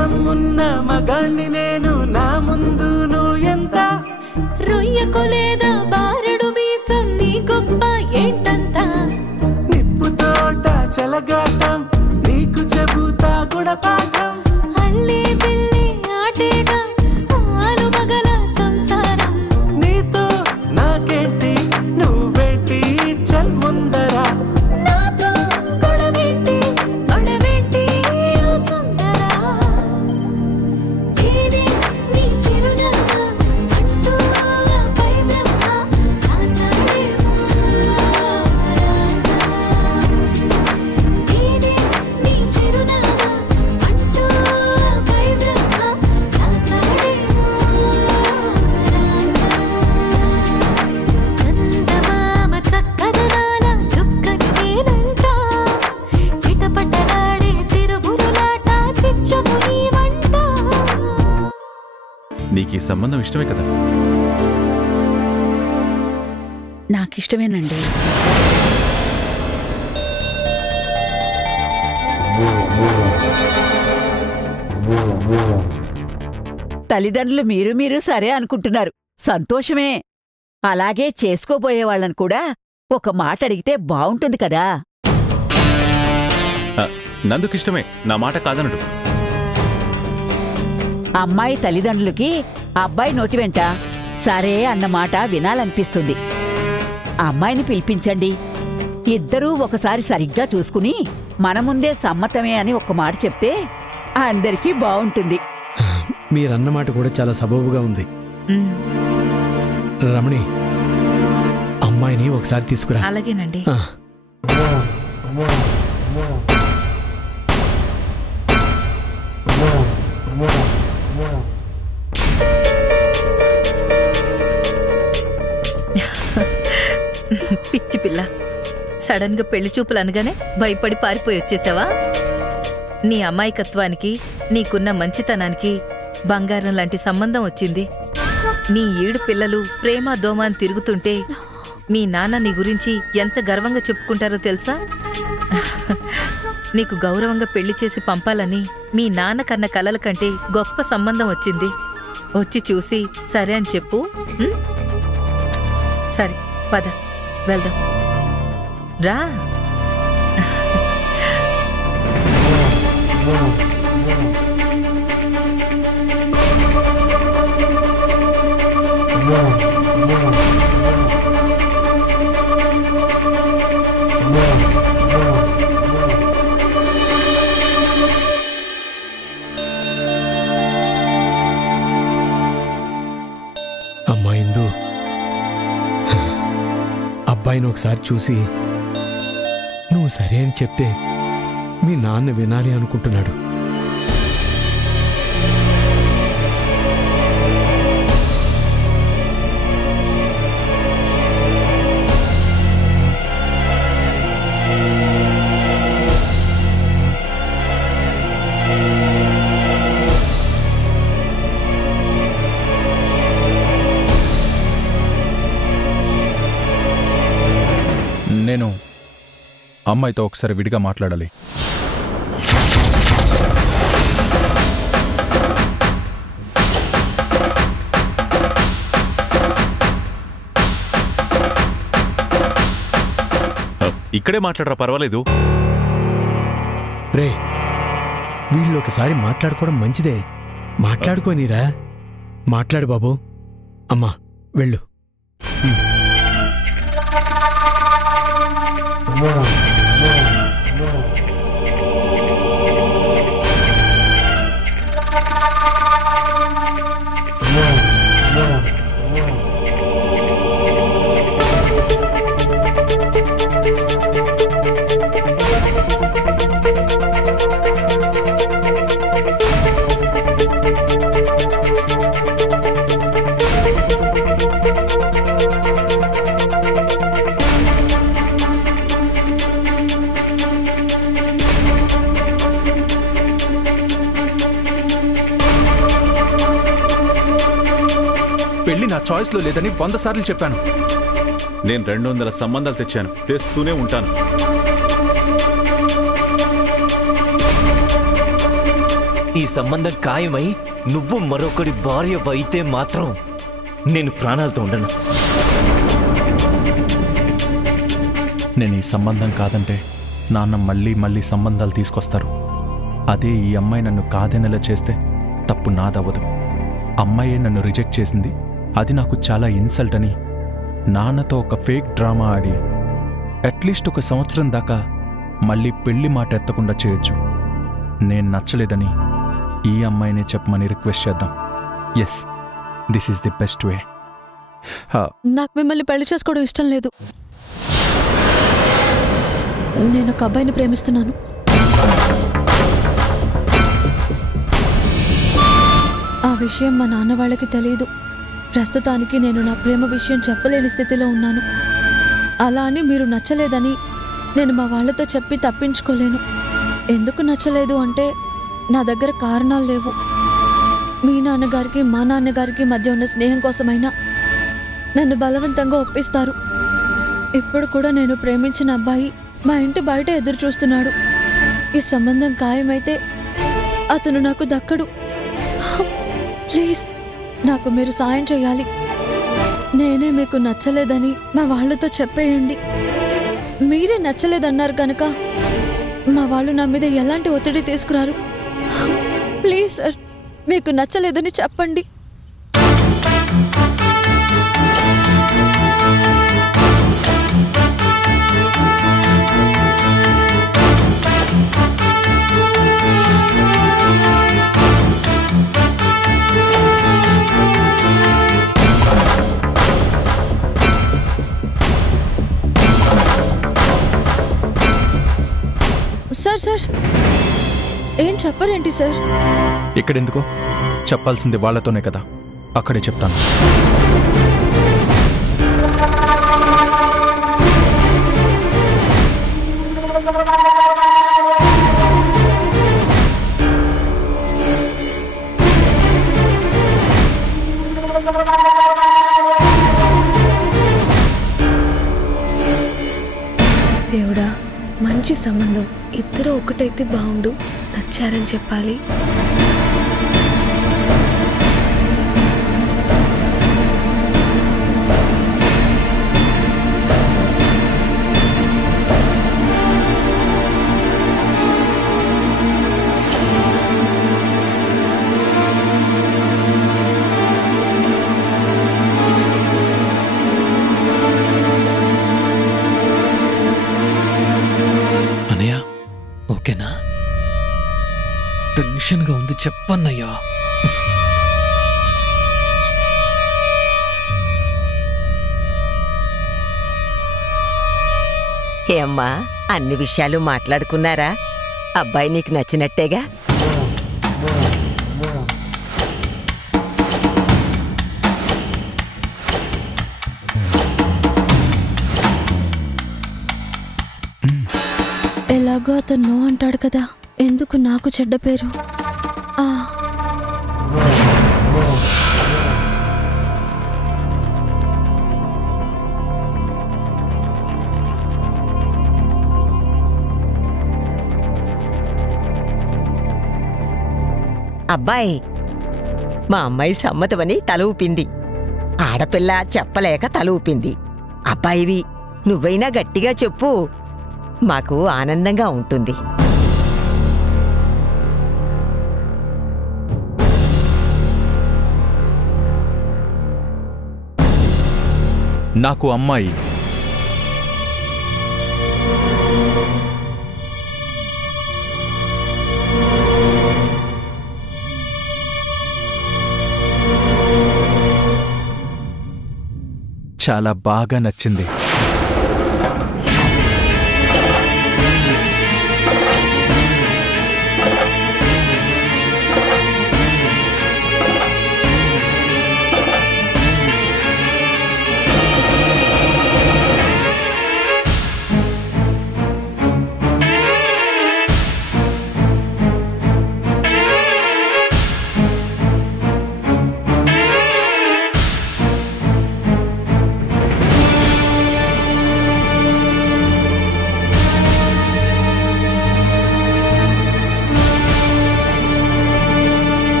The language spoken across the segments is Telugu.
కోసం ఉన్న మగాణ్ణి నేను, నా ముందు నువ్వు ఎంత? రొయ్యకు లేదా బారెడు మీసం నీ గొప్ప ఏంటంత? నిప్పు తోట చెలగాటం నీకు చెబుతా గుణపాఠం. అల్లి బిల్లి ఆటేగా ఆలు మగల సంసారం. నీతో నాకేంటి నువ్వేంటి చల్ ముందరా. నాతో గొడవేంటి గొడవేంటి ఓ సుందరా. ఏది నీ చిరునామా అంటూ పై బ్రహ్మ రాసాడేమో రాత. ఏది నీ చిరునామా అంటూ పై బ్రహ్మ రాసాడేమో రాత. చందమామ చక్కదనాల చుక్కని నేనంట. చిటపటలాడే చిరుబురులాట చిచ్చుకు నీ వంట. నీకు ఈ సంబంధం ఇష్టమే కదా? నాకిష్టమేనండి. తల్లిదండ్రులు మీరు సరే అనుకుంటున్నారు, సంతోషమే. అలాగే చేసుకోబోయే వాళ్ళని కూడా ఒక మాట అడిగితే బావుంటుంది కదా. నందుకిష్టమే, నా మాట కాదనడు. అమ్మాయి తల్లిదండ్రులకి అబ్బాయి నోటి వెంట సరే అన్న మాట వినాలనిపిస్తుంది. అమ్మాయిని పిలిపించండి. ఇద్దరూ ఒకసారి సరిగ్గా చూసుకుని మన ముందే సమ్మతమే అని ఒక్క మాట చెప్తే అందరికీ బావుంటుంది. మీరన్నమాట కూడా చాలా సబబుగా ఉంది. రమణి, అమ్మాయిని ఒకసారి తీసుకురా. అలాగేనండి. పిచ్చి పిల్ల, సడన్ గా పెళ్లి చూపులు అనగానే భయపడి పారిపోయి వచ్చేసావా? నీ అమాయకత్వానికి నీకున్న మంచితనానికి బంగారం లాంటి సంబంధం వచ్చింది. నీ 7 పిల్లలు ప్రేమ దోమ అని తిరుగుతుంటే మీ నాన్న నీ గురించి ఎంత గర్వంగా చెప్పుకుంటారో తెలుసా? నీకు గౌరవంగా పెళ్లి చేసి పంపాలని మీ నాన్న కన్న కలల కంటే గొప్ప సంబంధం వచ్చింది. వచ్చి చూసి సరే అని చెప్పు. సరే పద వెళ్దాం రా. అమ్మా ఇందు, అబ్బాయిని ఒకసారి చూసి నువ్వు సరే అని చెప్తే మీ నాన్న వినాలి అనుకుంటున్నాడు. నేను అమ్మాయితో ఒకసారి విడిగా మాట్లాడాలి. ఇక్కడే మాట్లాడరా, పర్వాలేదు. రే, వీళ్ళు ఒకసారి మాట్లాడుకోవడం మంచిదే. మాట్లాడుకోనిరా. మాట్లాడు బాబు. అమ్మా వెళ్ళు. పెళ్లి నా చాయిస్ లో లేదని 100 సార్లు చెప్పాను. నేను 200 సంబంధాలు తెచ్చాను, తెస్తూనే ఉంటాను. 2 ఈ సంబంధం ఖాయమై నువ్వు మరొకరి భార్య అయితే మాత్రం నేను ప్రాణాలతో ఉండను. నేను ఈ సంబంధం కాదంటే నాన్న మళ్ళీ మళ్ళీ సంబంధాలు తీసుకొస్తారు. అదే ఈ అమ్మాయి నన్ను కాదనేలా చేస్తే తప్పు నాదవ్వదు. అమ్మాయే నన్ను రిజెక్ట్ చేసింది, అది నాకు చాలా ఇన్సల్ట్ అని నాన్నతో ఒక ఫేక్ డ్రామా ఆడి అట్లీస్ట్ ఒక సంవత్సరం దాకా మళ్ళీ పెళ్లి మాట ఎత్తకుండా చేయొచ్చు. నేను నచ్చలేదని ఈ అమ్మాయినే చెప్పమని రిక్వెస్ట్ చేద్దాం. Yes, this is the best way. నాకు మిమ్మల్ని పెళ్లి చేసుకోవడం ఇష్టం లేదు. నేను ఒక అబ్బాయిని ప్రేమిస్తున్నాను. ఆ విషయం మా నాన్న వాళ్ళకి తెలియదు. ప్రస్తుతానికి నేను నా ప్రేమ విషయం చెప్పలేని స్థితిలో ఉన్నాను. అలా అని మీరు నచ్చలేదని నేను మా వాళ్ళతో చెప్పి తప్పించుకోలేను. ఎందుకు నచ్చలేదు అంటే నా దగ్గర కారణాలు లేవు. మీ నాన్నగారికి మా నాన్నగారికి మధ్య ఉన్న స్నేహం కోసమైనా నన్ను బలవంతంగా ఒప్పిస్తారు. ఇప్పుడు కూడా నేను ప్రేమించిన అబ్బాయి మా ఇంటి బయట ఎదురు చూస్తున్నాడు. ఈ సంబంధం ఖాయమైతే అతను నాకు దక్కడు. ప్లీజ్, నాకు మీరు సాయం చేయాలి. నేనే మీకు నచ్చలేదని మా వాళ్ళతో చెప్పేయండి. మీరే నచ్చలేదన్నారు కనుక మా వాళ్ళు నా మీద ఎలాంటి ఒత్తిడి తీసుకురారు. ప్లీజ్ సార్, మీకు నచ్చలేదని చెప్పండి. సార్ సార్, ఏం చెప్పరేంటి సార్? ఇక్కడెందుకో? చెప్పాల్సింది వాళ్ళతోనే కదా, అక్కడే చెప్తాను. దేవుడా, మంచి సంబంధం, ఇద్దరు ఒకటైతే బాగుండు. నచ్చారని చెప్పాలి. ఓకేనా? టెన్షన్గా ఉంది, చెప్పన్నయ్యా. ఏమ్మా, అన్ని విషయాలు మాట్లాడుకున్నారా? అబ్బాయి నీకు నచ్చినట్టేగా? ఎలాగో అతను నో అంటాడు కదా, ఎందుకు నాకు చెడ్డ పేరు? అబ్బాయి, మా అమ్మాయి సమ్మతమని తల ఊపింది. ఆడపిల్ల చెప్పలేక తల ఊపింది. అబ్బాయివి, నువ్వైనా గట్టిగా చెప్పు, మాకు ఆనందంగా ఉంటుంది. నాకు అమ్మాయి చాలా బాగా నచ్చింది.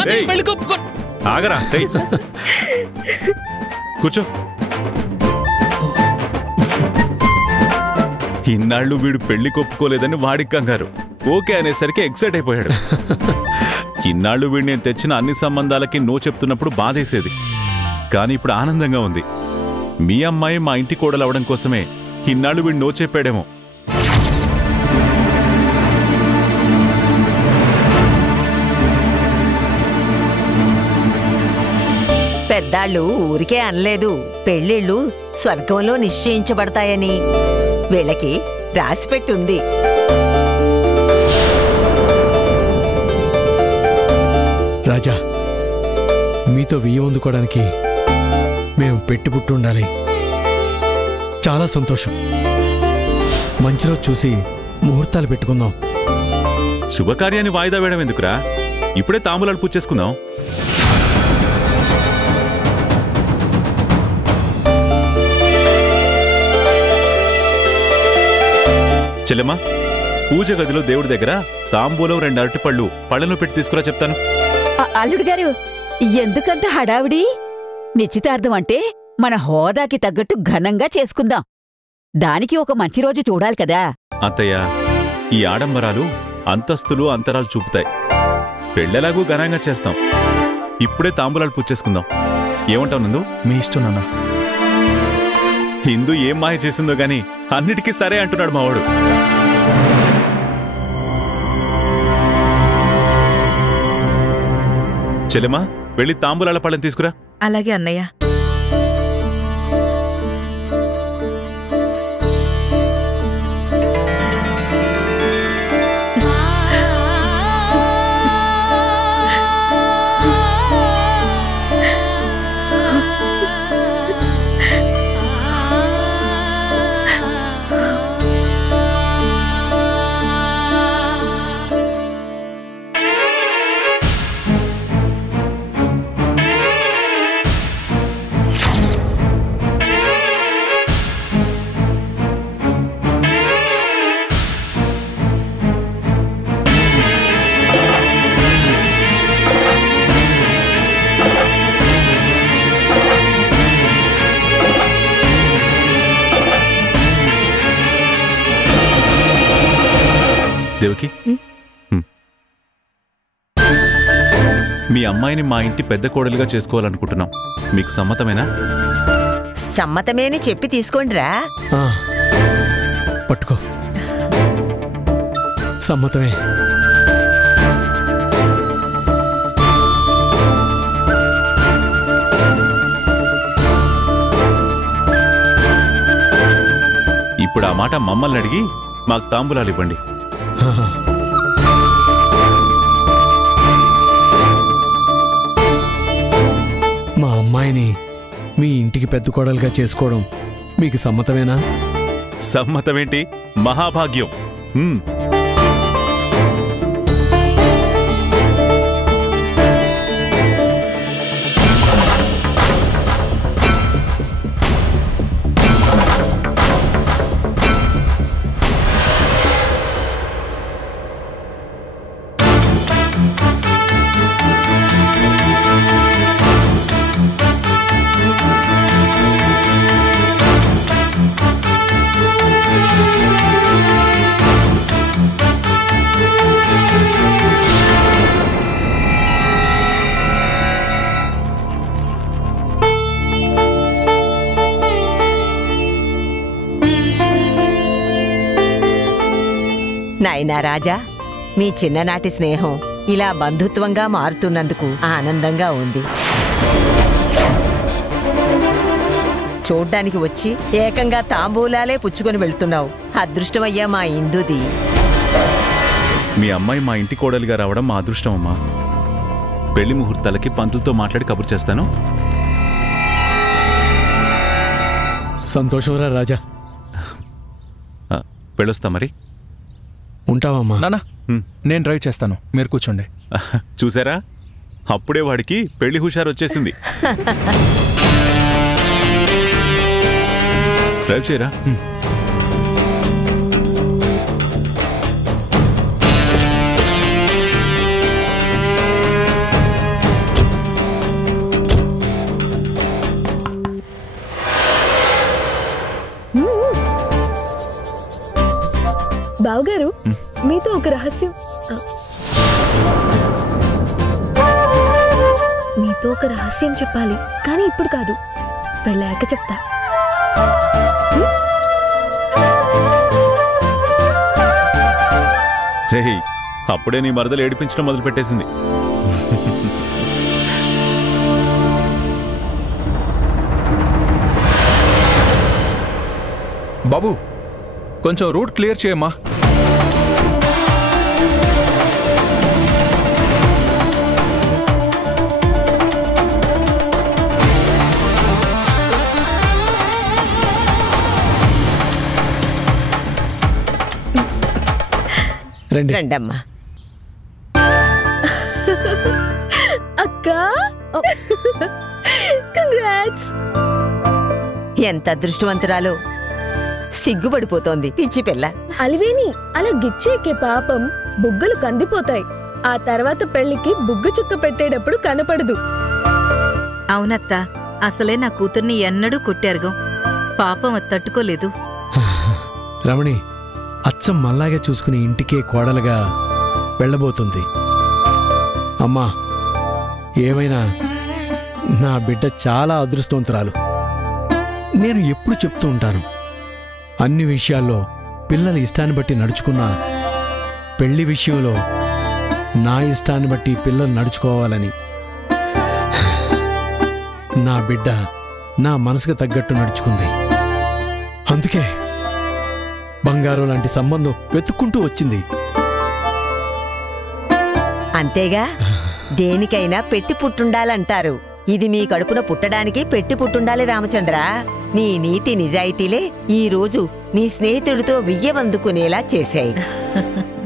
అన్నయ్య పెళ్లి కొప్పుకో. ఆగరా రేయ్. కూర్చో. ఇన్నాళ్ళు వీడు పెళ్లి కొప్పుకోలేదని వాడికి కంగారు. ఓకే అనేసరికి ఎక్సైట్ అయిపోయాడు. ఇన్నాళ్ళు వీడు నేను తెచ్చిన అన్ని సంబంధాలకి నో చెప్తున్నప్పుడు బాధేసేది. కానీ ఇప్పుడు ఆనందంగా ఉంది. మీ అమ్మాయి మా ఇంటి కోడలు అవడం కోసమే ఇన్నాళ్ళు వీడు నో చెప్పాడేమో. పెద్దాళ్ళు ఊరికే అనలేదు, పెళ్ళిళ్ళు స్వర్గంలో నిశ్చయించబడతాయని. వీళ్ళకి రాసిపెట్టుంది. రాజా, మీతో బియ్యం అందుకోవడానికి మేము పెట్టి పుట్టి ఉండాలి. చాలా సంతోషం. మంచి రోజు చూసి ముహూర్తాలు పెట్టుకుందాం. శుభకార్యాన్ని వాయిదా వేయడం ఎందుకురా? ఇప్పుడే తాంబూలాలు పూచేసుకుందాం. చెల్లెమ్మా, పూజ గదిలో దేవుడి దగ్గర తాంబూలం 2 అరటిపళ్ళు పళ్ళను పెట్టి తీసుకురా చెప్తాను. అల్లుడు గారు, ఎందుకంత హడావిడి? నిశ్చితార్థం అంటే మన హోదాకి తగ్గట్టు ఘనంగా చేసుకుందాం. దానికి ఒక మంచి రోజు చూడాలి కదా. అత్తయ్య, ఈ ఆడంబరాలు అంతస్తులు అంతరాలు చూపుతాయి. పెళ్ళెలాగూ ఘనంగా చేస్తాం. ఇప్పుడే తాంబూలాలు పూచేసుకుందాం. ఏమంటావు నందు? మీ ఇష్టం నాన్న. హిందూ ఏం మాయ చేసిందో గాని అన్నిటికీ సరే అంటున్నాడు మావాడు. చెల్లెమ్మా, వెళ్ళి తాంబూలాల పళ్ళని తీసుకురా. అలాగే అన్నయ్య. దేవకి, మీ అమ్మాయిని మా ఇంటి పెద్ద కోడలుగా చేసుకోవాలనుకుంటున్నాం. మీకు సమ్మతమేనా? సమ్మతమేని చెప్పి తీసుకోండిరా. పట్టుకో. సమ్మతమే. ఇప్పుడు ఆ మాట మమ్మల్ని అడిగి మాకు తాంబూలాలు ఇవ్వండి. మా అమ్మాయిని మీ ఇంటికి పెద్ద కోడలుగా చేసుకోవడం మీకు సమ్మతమేనా? సమ్మతమేంటి, మహాభాగ్యం. నాయనా రాజా, మీ చిన్ననాటి స్నేహం ఇలా బంధుత్వంగా మారుతున్నందుకు ఆనందంగా ఉంది. చూడ్డానికి వచ్చి ఏకంగా తాంబూలాలే పుచ్చుకొని వెళ్తున్నావు. అదృష్టమయ్యా మా ఇందుది. మీ అమ్మాయి మా ఇంటి కోడలిగా రావడం మా అదృష్టం అమ్మా. పెళ్లి ముహూర్తాలకి పంతులతో మాట్లాడి కబురు చేస్తాను. సంతోషంరా రాజా. వెళ్ళొస్తా మరి. ఉంటావమ్మా. నానా, నేను డ్రైవ్ చేస్తాను, మీరు కూర్చోండి. చూసారా, అప్పుడే వాడికి పెళ్లి హుషారు వచ్చేసింది. డ్రైవ్ చేయరా. బావగారు మీతో ఒక రహస్యం మీతో ఒక రహస్యం చెప్పాలి, కానీ ఇప్పుడు కాదు, పెళ్ళాక చెప్తా. రేయ్, అప్పుడే నీ మరదలు ఏడిపించడం మొదలు పెట్టేసింది. బాబు కొంచెం రూట్ క్లియర్ చేయమ్మా. రండమ్మా. అక్క కంగ్రాట్స్. ఎంత అదృష్టవంతురాలో, సిగ్గుపడిపోతోంది పిచ్చి పిల్ల. అలివేని అలా గిచ్చేకే పాపం బుగ్గలు కందిపోతాయి. ఆ తర్వాత పెళ్లికి బుగ్గ చుక్క పెట్టేటప్పుడు కనపడదు. అవునత్తా, అసలే నా కూతుర్ని ఎన్నడూ కొట్టారుగా, పాపం అది తట్టుకోలేదు. రమణి అచ్చం మల్లాగే చూసుకుని ఇంటికే కోడలుగా వెళ్ళబోతుంది. అమ్మా, ఏమైనా నా బిడ్డ చాలా అదృష్టవంతురాలు. నేను ఎప్పుడు చెప్తూ ఉంటాను, అన్ని విషయాల్లో పిల్లల ఇష్టాన్ని బట్టి నడుచుకున్నా, పెళ్లి విషయంలో నా ఇష్టాన్ని బట్టి పిల్లలు నడుచుకోవాలని. నా బిడ్డ నా మనసుకు తగ్గట్టు నడుచుకుంది. అందుకే బంగారం లాంటి సంబంధం వెతుక్కుంటూ వచ్చింది. అంతేగా, దేనికైనా పెట్టి పుట్టుండాలంటారు. ఇది మీ కడుపున పుట్టడానికి పెట్టి పుట్టుండాలి రామచంద్ర. నీ నీతి నిజాయితీలే ఈ రోజు నీ స్నేహితుడితో వియ్యవందుకునేలా చేశాయి.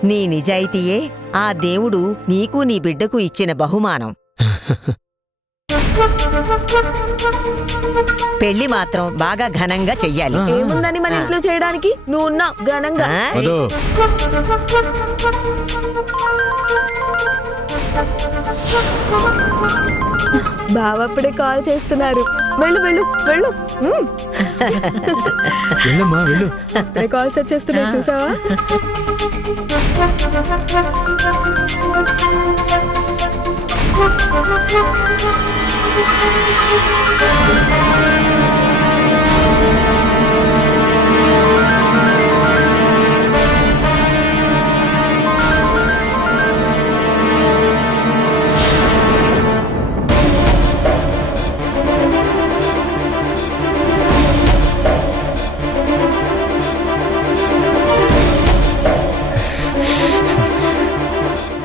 నీ నిజాయితీయే ఆ దేవుడు నీకు నీ బిడ్డకు ఇచ్చిన బహుమానం. పెళ్లి మాత్రం బాగా ఘనంగా చెయ్యాలి. ఏముందని మన ఇంట్లో చేయడానికి, నువ్వు ఉన్నావు ఘనంగా. బావప్పుడే కాల్ చేస్తున్నారు. వెళ్ళు వెళ్ళు వెళ్ళు. అప్పుడే కాల్స్ వచ్చేస్తున్నాయి, చూసావా?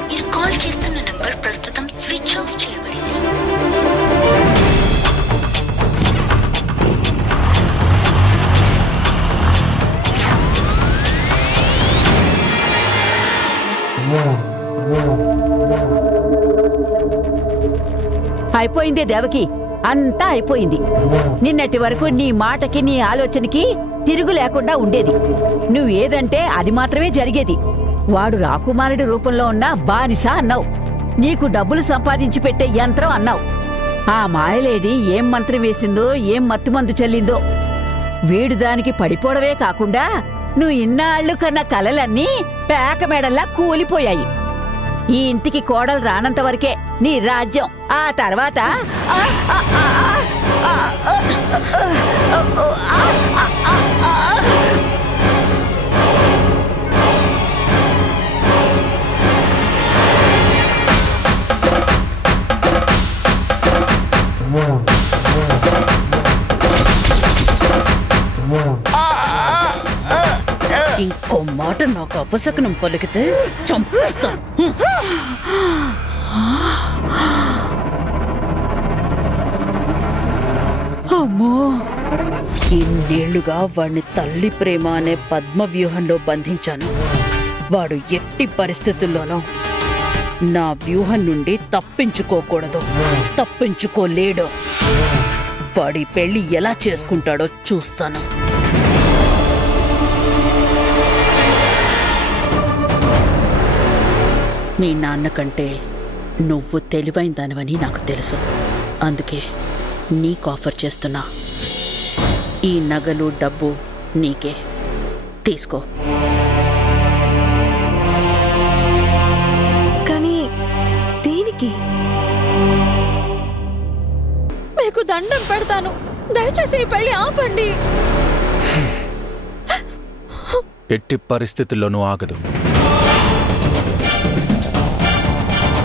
మీరు కాల్ చేస్తున్న నంబర్ ప్రస్తుతం స్విచ్ ఆఫ్ చేయబడింది. అయిపోయిందే దేవకి, అంతా అయిపోయింది. నిన్నటి వరకు నీ మాటకి నీ ఆలోచనకి తిరుగు లేకుండా ఉండేది. నువ్వేదంటే అది మాత్రమే జరిగేది. వాడు రాకుమారుడి రూపంలో ఉన్న బానిస అన్నావు. నీకు డబ్బులు సంపాదించి పెట్టే యంత్రం అన్నావు. ఆ మాయలేడి ఏం మంత్రం వేసిందో, ఏం మత్తుమందు చల్లిందో. వీడు దానికి పడిపోవడమే కాకుండా నువ్వు ఇన్నాళ్ళు కన్నా కలలన్నీ పేకమేడల్లా కూలిపోయాయి. ఈ ఇంటికి కోడలు రానంత వరకే నీ రాజ్యం. ఆ తర్వాత ఇంకో మాట నాకు అపశకునం పలికితే చంపేస్తాను. అమ్మో, ఇన్నేళ్లుగా వాణ్ణి తల్లి ప్రేమ అనే పద్మవ్యూహంలో బంధించాను. వాడు ఎట్టి పరిస్థితుల్లోనూ నా వ్యూహం నుండి తప్పించుకోకూడదు, తప్పించుకోలేడు. వాడి పెళ్లి ఎలా చేసుకుంటాడో చూస్తాను. నీ నాన్న కంటే నువ్వు తెలివైన దానివని నాకు తెలుసు. అందుకే నీకు ఆఫర్ చేస్తున్నా. ఈ నగలు డబ్బు నీకే, తీసుకో. మీకు దండం పెడతాను, దయచేసి ఈ పెళ్లి ఆపండి. ఎట్టి పరిస్థితుల్లోనూ ఆగదు.